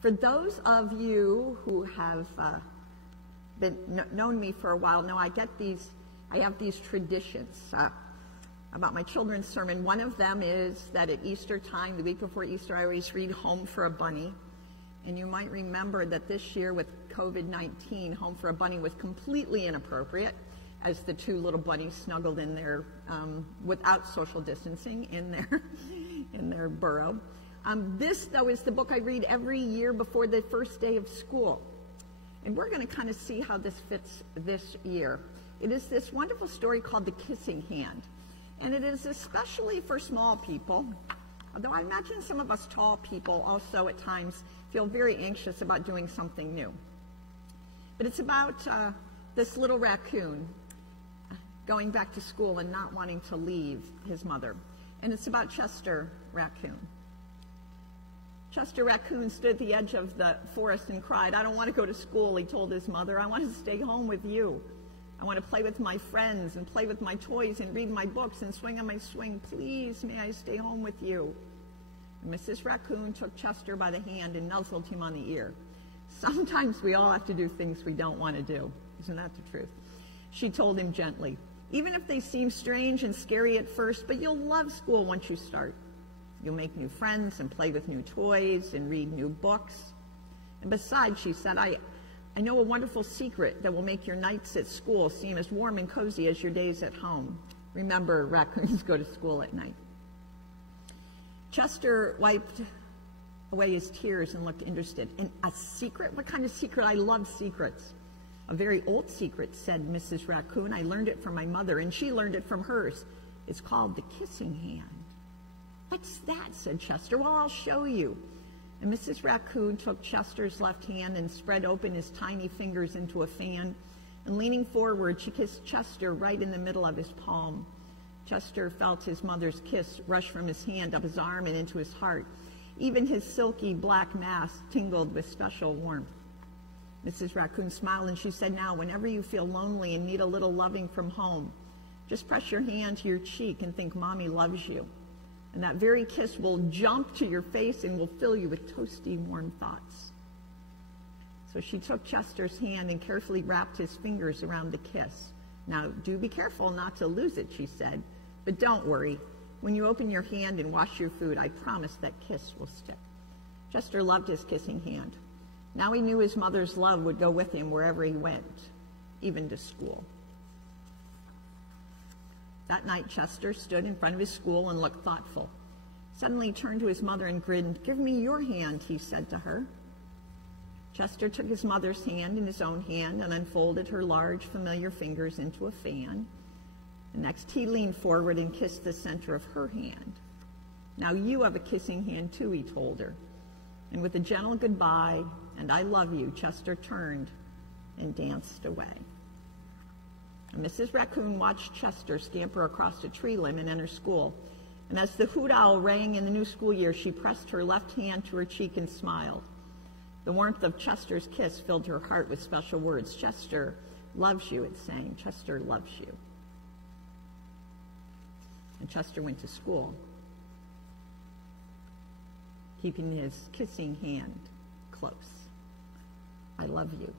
For those of you who have known me for a while know I have these traditions about my children's sermon. One of them is that at Easter time, the week before Easter, I always read Home for a Bunny. And you might remember that this year with COVID-19, Home for a Bunny was completely inappropriate, as the two little bunnies snuggled in there without social distancing in their burrow. This, though, is the book I read every year before the first day of school. And we're going to kind of see how this fits this year. It is this wonderful story called The Kissing Hand. And it is especially for small people, although I imagine some of us tall people also at times feel very anxious about doing something new. But it's about this little raccoon going back to school and not wanting to leave his mother. And it's about Chester Raccoon. Chester Raccoon stood at the edge of the forest and cried, "I don't want to go to school," he told his mother. "I want to stay home with you. I want to play with my friends and play with my toys and read my books and swing on my swing. Please, may I stay home with you?" And Mrs. Raccoon took Chester by the hand and nuzzled him on the ear. Sometimes we all have to do things we don't want to do. Isn't that the truth? She told him gently, "Even if they seem strange and scary at first, but you'll love school once you start. You'll make new friends and play with new toys and read new books. And besides," she said, I know a wonderful secret that will make your nights at school seem as warm and cozy as your days at home. Remember, raccoons go to school at night." Chester wiped away his tears and looked interested. "And a secret? What kind of secret? I love secrets." "A very old secret," said Mrs. Raccoon. "I learned it from my mother, and she learned it from hers. It's called the kissing hand." "What's that?" said Chester. "Well, I'll show you." And Mrs. Raccoon took Chester's left hand and spread open his tiny fingers into a fan. And leaning forward, she kissed Chester right in the middle of his palm. Chester felt his mother's kiss rush from his hand up his arm and into his heart. Even his silky black mask tingled with special warmth. Mrs. Raccoon smiled and she said, "Now, whenever you feel lonely and need a little loving from home, just press your hand to your cheek and think Mommy loves you. And that very kiss will jump to your face and will fill you with toasty, warm thoughts." So she took Chester's hand and carefully wrapped his fingers around the kiss. "Now, do be careful not to lose it," she said. "But don't worry. When you open your hand and wash your food, I promise that kiss will stick." Chester loved his kissing hand. Now he knew his mother's love would go with him wherever he went, even to school. That night, Chester stood in front of his school and looked thoughtful. Suddenly he turned to his mother and grinned. "Give me your hand," he said to her. Chester took his mother's hand in his own hand and unfolded her large, familiar fingers into a fan. And next he leaned forward and kissed the center of her hand. "Now you have a kissing hand too," he told her. And with a gentle goodbye and "I love you," Chester turned and danced away. And Mrs. Raccoon watched Chester scamper across a tree limb and enter school. And as the hoot owl rang in the new school year, she pressed her left hand to her cheek and smiled. The warmth of Chester's kiss filled her heart with special words. "Chester loves you," it sang. "Chester loves you." And Chester went to school, keeping his kissing hand close. I love you.